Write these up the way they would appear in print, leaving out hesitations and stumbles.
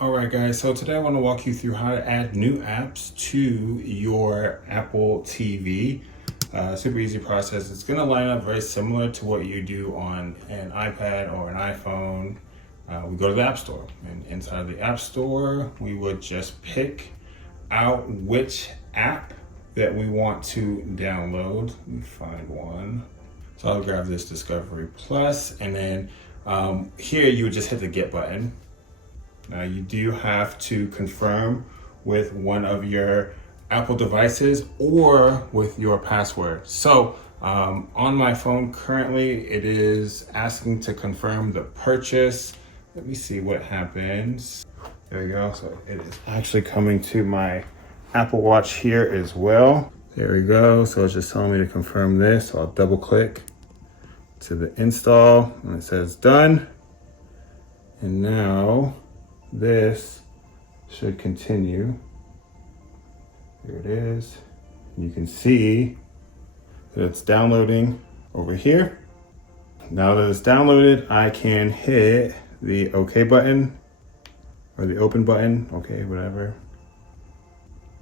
All right, guys, so today I want to walk you through how to add new apps to your Apple TV. Super easy process. It's going to line up very similar to what you do on an iPad or an iPhone. We go to the App Store, and inside of the App Store, we would just pick out which app that we want to download. Let me find one. So I'll grab this Discovery Plus, and then here you would just hit the Get button. Now you do have to confirm with one of your Apple devices or with your password. So on my phone currently, it is asking to confirm the purchase. Let me see what happens. There you go. So it is actually coming to my Apple Watch here as well. There we go. So it's just telling me to confirm this. So I'll double click to the install and it says done. And now this should continue. Here it is. You can see that it's downloading over here. Now that it's downloaded, I can hit the OK button or the open button, okay, whatever.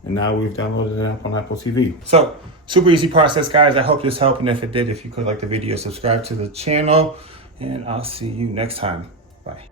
And now we've downloaded an app on Apple TV. So super easy process, guys. I hope this helped. And if it did, if you could like the video, subscribe to the channel, and I'll see you next time. Bye.